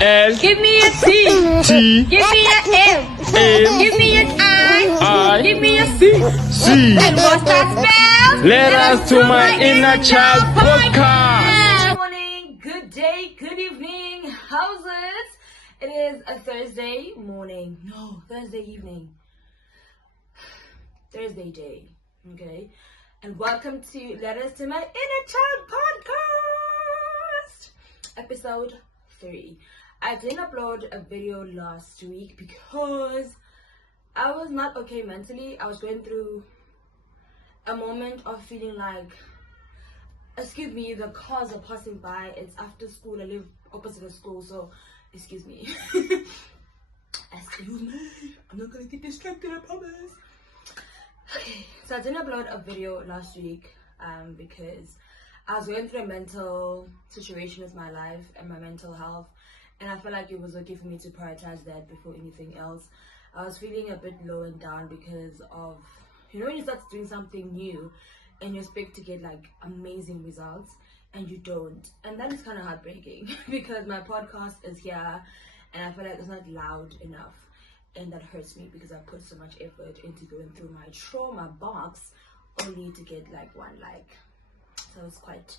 L. Give me a T. T. Give me a M. M. Give me an I. I. Give me a C. C. And what's that spell? Let us to my inner child podcast. Good morning, good day, good evening. How's it? It is a Thursday morning. No, Thursday evening. Thursday day. Okay. And welcome to Let Us to My Inner Child podcast. Episode 3. I didn't upload a video last week because I was not okay mentally. I was going through a moment of feeling like, excuse me, the cars are passing by. It's after school. I live opposite the school, so excuse me. Excuse me. I'm not gonna get distracted, I promise. Okay, so I didn't upload a video last week because I was going through a mental situation with my life and my mental health, and I felt like it was okay for me to prioritize that before anything else. I was feeling a bit low and down because of, you know, when you start doing something new and you expect to get like amazing results and you don't, and that is kind of heartbreaking because my podcast is here and I feel like it's not loud enough. And that hurts me because I put so much effort into going through my trauma box only to get like one like. So it's quite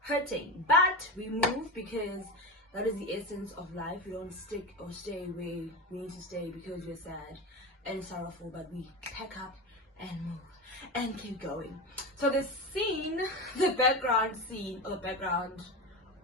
hurting. But we move because that is the essence of life. We don't stick or stay where we need to stay because we're sad and sorrowful, but we pack up and move and keep going. So the scene, the background scene or the background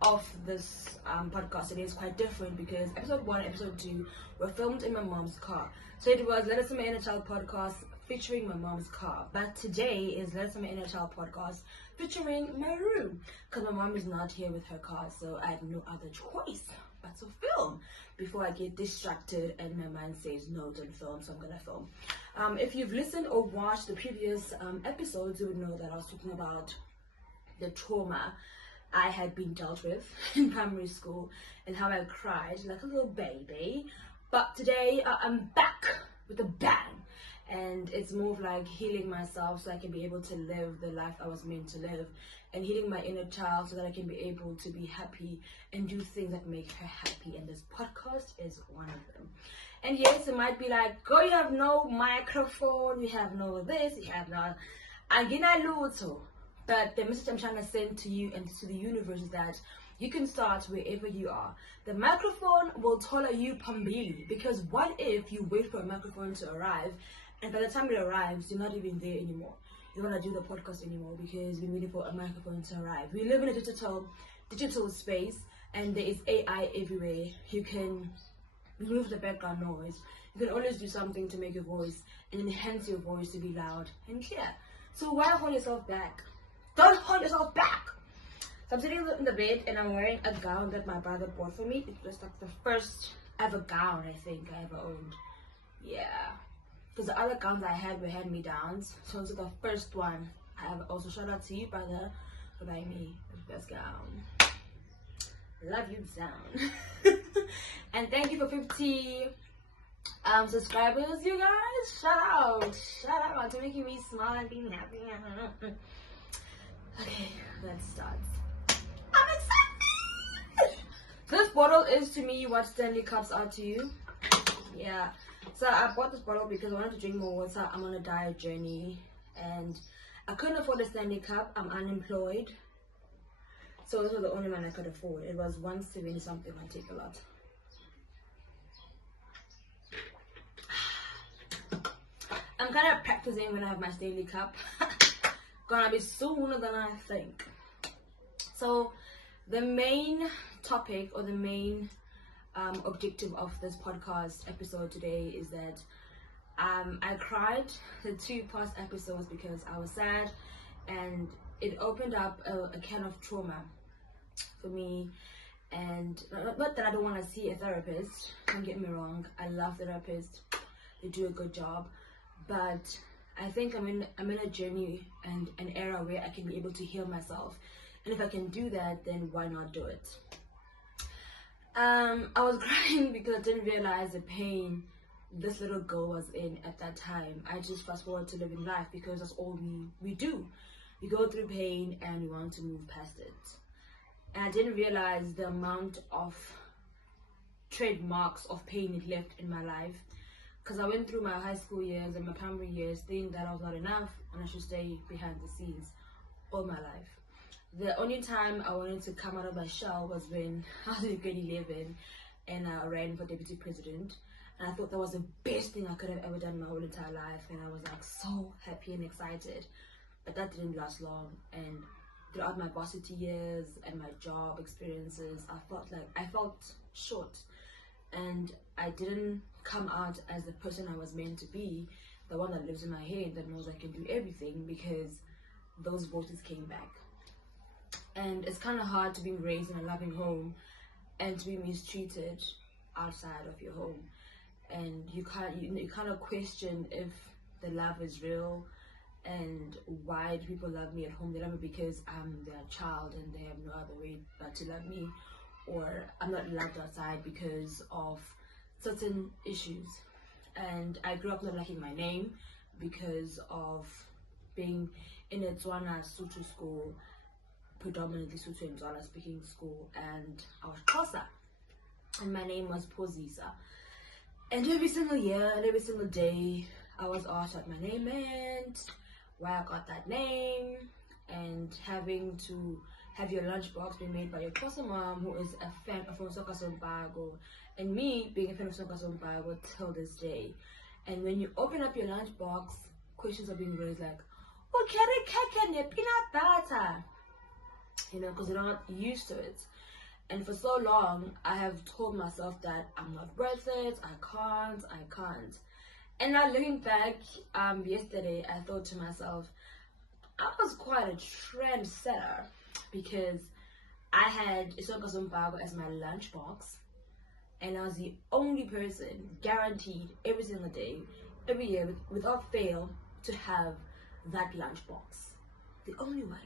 of this podcast today is quite different because episode 1 and episode 2 were filmed in my mom's car. So it was Let Us to My Inner Child podcast featuring my mom's car, but today is Let Us to My Inner Child podcast featuring my room because my mom is not here with her car, so I have no other choice but to film before I get distracted and my mind says no, don't film, so I'm gonna film. If you've listened or watched the previous episodes, you would know that I was talking about the trauma I had been dealt with in primary school and how I cried like a little baby. But today I'm back with a bang, and it's more of like healing myself so I can be able to live the life I was meant to live, and healing my inner child so that I can be able to be happy and do things that make her happy, and this podcast is one of them. And yes, it might be like, girl, you have no microphone, you have no this, you have no Luto. But the message I'm trying to send to you and to the universe is that you can start wherever you are. The microphone will tola you pambili, because what if you wait for a microphone to arrive and by the time it arrives, you're not even there anymore. You don't want to do the podcast anymore because you're waiting for a microphone to arrive. We live in a digital space and there is AI everywhere. You can remove the background noise. You can always do something to make your voice and enhance your voice to be loud and clear. So why hold yourself back? Don't hold yourself back. So I'm sitting in the bed and I'm wearing a gown that my brother bought for me. It was like the first ever gown I think I ever owned. Yeah. Because the other gowns I had were hand-me-downs. So it's the first one. I have also shout out to you, brother, for buying me the best gown. Love you down. And thank you for 50 subscribers, you guys. Shout out to making me smile and being happy. Okay, let's start. I'm excited! This bottle is to me what Stanley Cups are to you. Yeah. So I bought this bottle because I wanted to drink more water. I'm on a diet journey and I couldn't afford a Stanley Cup. I'm unemployed. So this was the only one I could afford. It was 170 something. I take a lot. I'm kind of practicing when I have my Stanley Cup. Gonna be sooner than I think. So the main topic or the main objective of this podcast episode today is that I cried the 2 past episodes because I was sad, and it opened up a can of trauma for me. And not that I don't want to see a therapist, don't get me wrong, I love therapists, they do a good job, but I think I'm in a journey and an era where I can be able to heal myself, and if I can do that, then why not do it? I was crying because I didn't realize the pain this little girl was in at that time. I just fast forward to living life because that's all we do. We go through pain and we want to move past it. And I didn't realize the amount of trademarks of pain it left in my life. Because I went through my high school years and my primary years thinking that I was not enough and I should stay behind the scenes all my life. The only time I wanted to come out of my shell was when I was in grade 11 and I ran for deputy president. And I thought that was the best thing I could have ever done in my whole entire life. And I was like so happy and excited. But that didn't last long. And throughout my varsity years and my job experiences, I felt short. And I didn't come out as the person I was meant to be, the one that lives in my head that knows I can do everything, because those voices came back. And it's kind of hard to be raised in a loving home and to be mistreated outside of your home. And you kind of question if the love is real and why do people love me at home. They love me because I'm their child and they have no other way but to love me, or I'm not loved outside because of certain issues. And I grew up not liking my name because of being in a Tswana Sotho school, predominantly Sotho and Tswana speaking school, and I was Xoxo, and my name was Phozisa. And every single year and every single day I was asked what my name meant, why I got that name, and having to have your lunchbox be made by your Xoxo mom, who is a fan of Xoxo, and me being a fan of Xoxo till this day. And when you open up your lunchbox, questions are being raised like, oh, carry cake and peanut butter, you know, because they're not used to it. And for so long, I have told myself that I'm not worth it, I can't. And now looking back, yesterday, I thought to myself, I was quite a trendsetter, because I had Xoxo as my lunchbox, and I was the only person guaranteed every single day, every year, without fail, to have that lunchbox. The only one.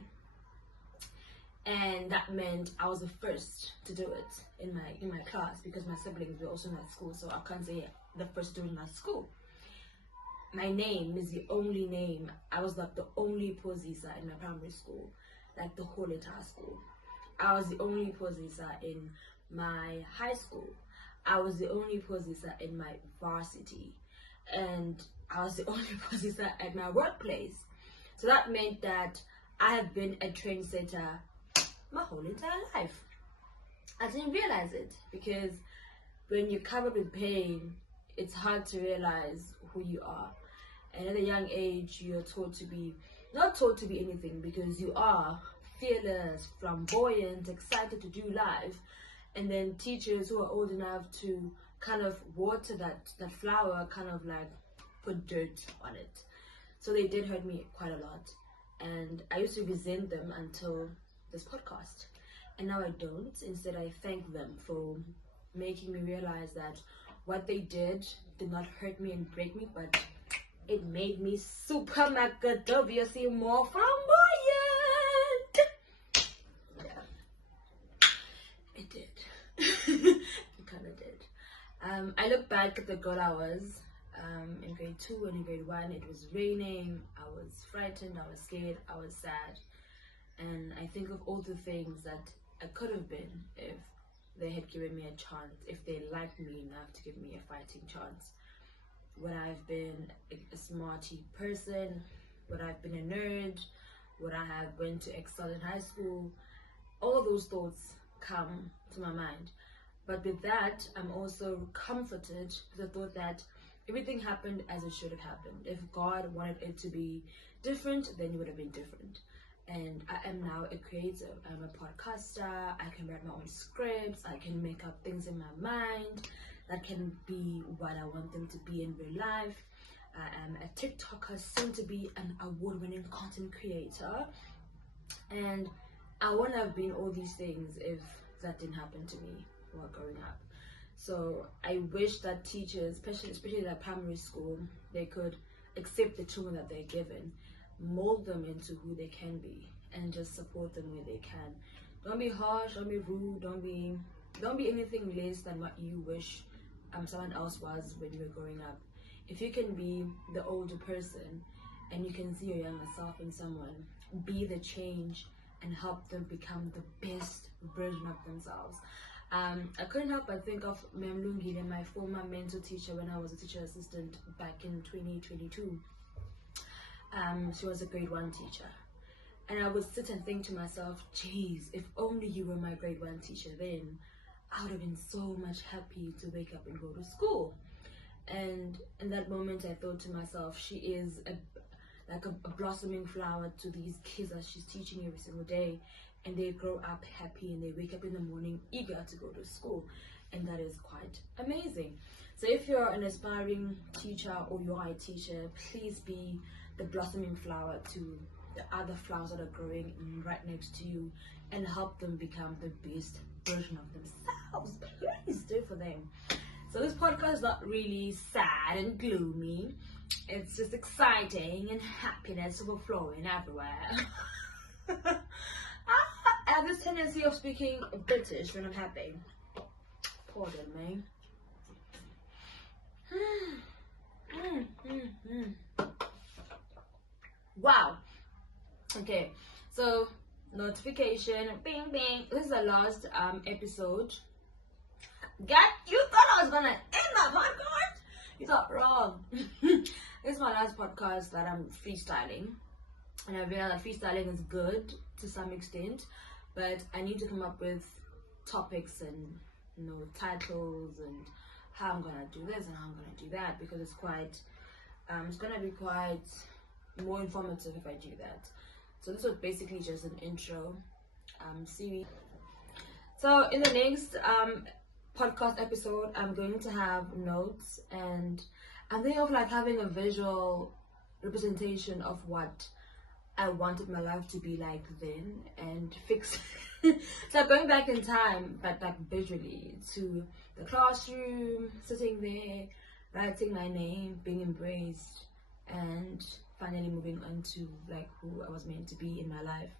And that meant I was the first to do it in my class, because my siblings were also in that school, so I can't say the first to do it in my school. My name is the only name. I was like the only Phozisa in my primary school, like the whole entire school. I was the only Phozisa in my high school. I was the only Phozisa in my varsity, and I was the only Phozisa at my workplace. So that meant that I have been a trendsetter my whole entire life. I didn't realize it, because when you're covered with pain, it's hard to realize who you are. And at a young age, you're not taught to be anything, because you are fearless, flamboyant, excited to do life. And then teachers who are old enough to kind of water that flower, kind of like put dirt on it. So they did hurt me quite a lot. And I used to resent them until this podcast. And now I don't. Instead, I thank them for making me realize that what they did not hurt me and break me, but it made me super macadoviously more flamboyant. Yeah. It did. It kind of did. I look back at the girl I was in grade 2 and in grade 1. It was raining. I was frightened. I was scared. I was sad. And I think of all the things that I could have been if they had given me a chance, if they liked me enough to give me a fighting chance. Would I have been a smarty person? Would I have been a nerd? Would I have went to excel in high school? All those thoughts come to my mind. But with that, I'm also comforted with the thought that everything happened as it should have happened. If God wanted it to be different, then it would have been different. And I am now a creative. I'm a podcaster. I can write my own scripts. I can make up things in my mind that can be what I want them to be in real life. I am a TikToker, soon to be an award-winning content creator. And I wouldn't have been all these things if that didn't happen to me while growing up. So I wish that teachers, especially at primary school, they could accept the children that they're given, mold them into who they can be, and just support them where they can. Don't be harsh, don't be rude, don't be anything less than what you wish someone else was when you were growing up. If you can be the older person and you can see your younger self in someone, be the change and help them become the best version of themselves. I couldn't help but think of Mem Lungile, my former mentor teacher when I was a teacher assistant back in 2022. She was a grade 1 teacher. And I would sit and think to myself, geez, if only you were my grade 1 teacher then, I would have been so much happy to wake up and go to school. And in that moment I thought to myself, she is like a blossoming flower to these kids that she's teaching every single day, and they grow up happy and they wake up in the morning eager to go to school, and that is quite amazing. So if you're an aspiring teacher or you are a teacher, please be the blossoming flower to the other flowers that are growing right next to you, and help them become the best version of themselves. Please do it for them. So this podcast is not really sad and gloomy. It's just exciting and happiness overflowing everywhere. I have this tendency of speaking British when I'm happy. Pardon me. Wow. Okay, so notification, bing bing. This is the last episode. You thought I was gonna end my podcast? You thought wrong. This is my last podcast that I'm freestyling, and I realized that freestyling is good to some extent, but I need to come up with topics and titles and how I'm gonna do this and how I'm gonna do that, because it's gonna be quite more informative if I do that. So this was basically just an intro series. So in the next podcast episode, I'm going to have notes, and I'm thinking of like having a visual representation of what I wanted my life to be like then, and fix so going back in time, but like visually, to the classroom, sitting there, writing my name, being embraced, and finally moving on to like who I was meant to be in my life.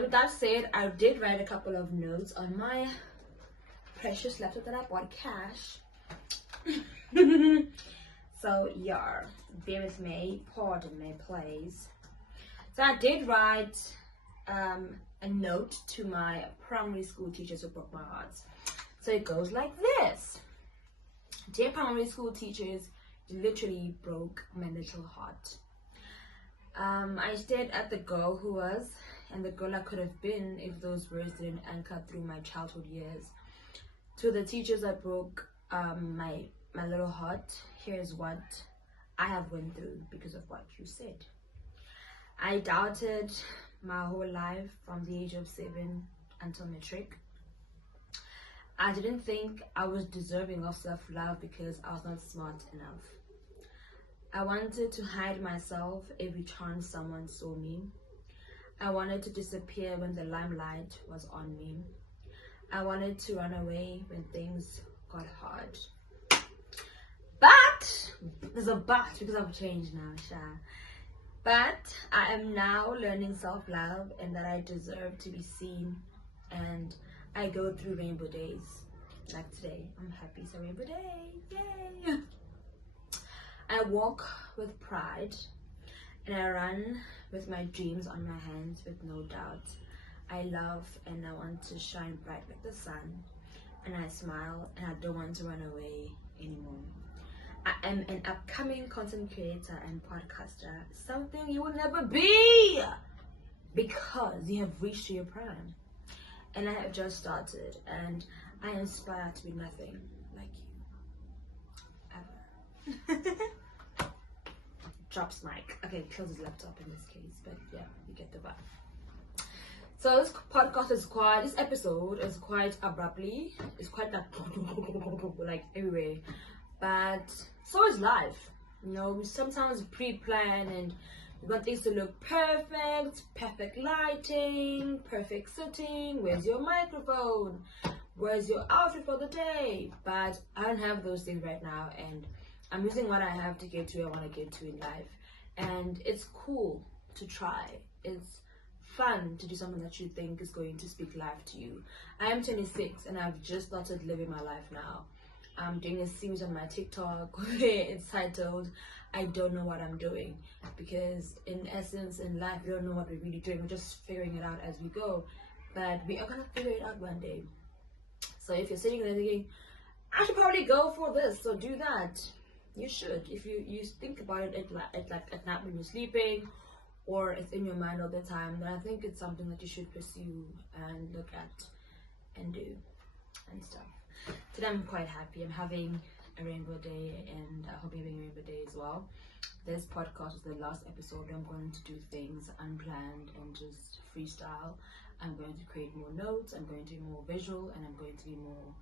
With that said, I did write a couple of notes on my precious laptop that I bought cash. So yeah, bear with me, pardon me please. So I did write a note to my primary school teachers who broke my heart. So it goes like this. Dear primary school teachers, you literally broke my little heart. I stared at the girl who was, and the girl I could have been if those words didn't anchor through my childhood years. To the teachers that broke my little heart, here's what I have went through because of what you said. I doubted my whole life from the age of 7 until matric. I didn't think I was deserving of self-love because I was not smart enough. I wanted to hide myself every chance someone saw me. I wanted to disappear when the limelight was on me. I wanted to run away when things got hard. But, there's a but because I've changed now, Sha. But I am now learning self-love, and that I deserve to be seen, and I go through rainbow days. Like today, I'm happy it's a rainbow day, yay! I walk with pride, and I run with my dreams on my hands with no doubt. I love and I want to shine bright like the sun, and I smile and I don't want to run away anymore. I am an upcoming content creator and podcaster, something you will never be because you have reached your prime, and I have just started, and I aspire to be nothing like you ever. Drops mic. Okay, close his laptop in this case, but yeah, you get the vibe. So this episode is quite abruptly. It's quite like everywhere, but so is life. We sometimes pre-plan and we want things to look perfect, perfect lighting, perfect setting. Where's your microphone? Where's your outfit for the day? But I don't have those things right now, and I'm using what I have to get to where I want to get to in life. And it's cool to try. It's fun to do something that you think is going to speak life to you. I am 26 and I've just started living my life now. I'm doing a series on my TikTok where it's titled, I don't know what I'm doing. Because in essence, in life, we don't know what we're really doing. We're just figuring it out as we go. But we are going to figure it out one day. So if you're sitting there thinking, I should probably go for this or do that, you should. If you think about it at night when you're sleeping, or it's in your mind all the time, then I think it's something that you should pursue and look at and do and stuff. Today I'm quite happy. I'm having a rainbow day, and I hope you're having a rainbow day as well. This podcast is the last episode. I'm going to do things unplanned and just freestyle. I'm going to create more notes, I'm going to be more visual, and I'm going to be more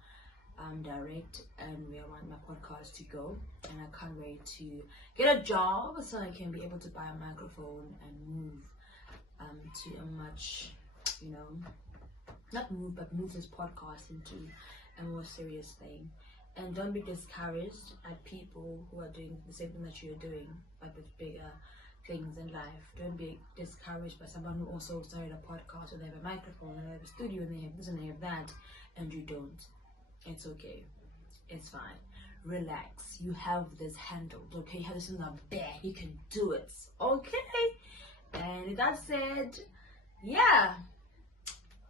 direct and where I want my podcast to go. And I can't wait to get a job so I can be able to buy a microphone and move to a much, not move, but move this podcast into a more serious thing. And don't be discouraged at people who are doing the same thing that you're doing, but with bigger things in life. Don't be discouraged by someone who also started a podcast and they have a microphone and they have a studio and they have this and they have that, and you don't. It's okay. It's fine. Relax. You have this handled, okay? You have this in the bag. You can do it, okay? And with that said, yeah,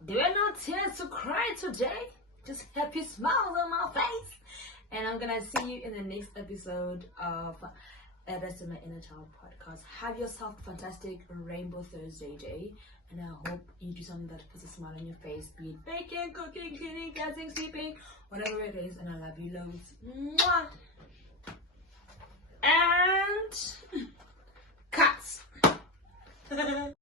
there are no tears to cry today. Just happy smiles on my face. And I'm gonna see you in the next episode of That's in My Inner Child podcast. Have yourself a fantastic Rainbow Thursday day, and I hope you do something that puts a smile on your face, be it baking, cooking, cleaning, dancing, sleeping, whatever it is. And I love you loads. Mwah! And cuts.